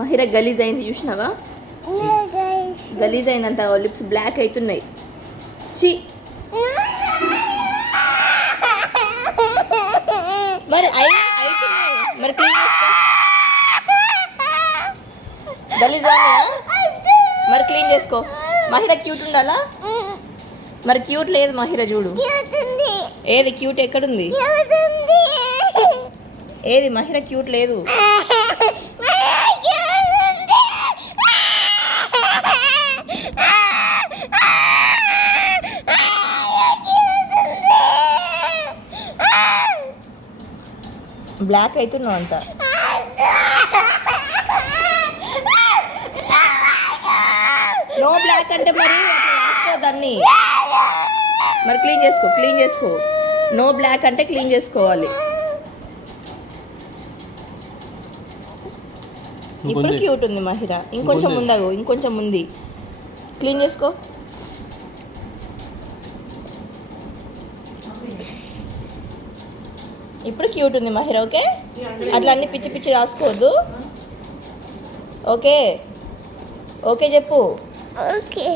మహిర గలీజ్ అయింది చూసినావా? గలీజ్ అయిందంత, లిప్స్ బ్లాక్ అవుతున్నాయి. చి మరి మరి క్లీన్ చేసుకో. గలీజ్ మరి క్లీన్ చేసుకో. మహిర క్యూట్ ఉండాలా? మరి క్యూట్ లేదు మహిర, చూడు. ఏది క్యూట్? ఎక్కడుంది? ఏది మహిర క్యూట్ లేదు. బ్లాక్ అవుతున్నావు అంత. నో బ్లాక్ అంటే మరి దాన్ని మరి క్లీన్ చేసుకో. నో బ్లాక్ అంటే క్లీన్ చేసుకోవాలి. ఇప్పుడు క్యూట్ ఉంది మహిర. ఇంకొంచెం ముందాగు, ఇంకొంచెం ఉంది. క్లీన్ చేసుకో. ఇప్పుడు క్యూట్ ఉంది మహిర. ఓకే, అట్లా అన్ని పిచ్చి పిచ్చి రాసుకోవద్దు. ఓకే ఓకే చెప్పు. ఓకే.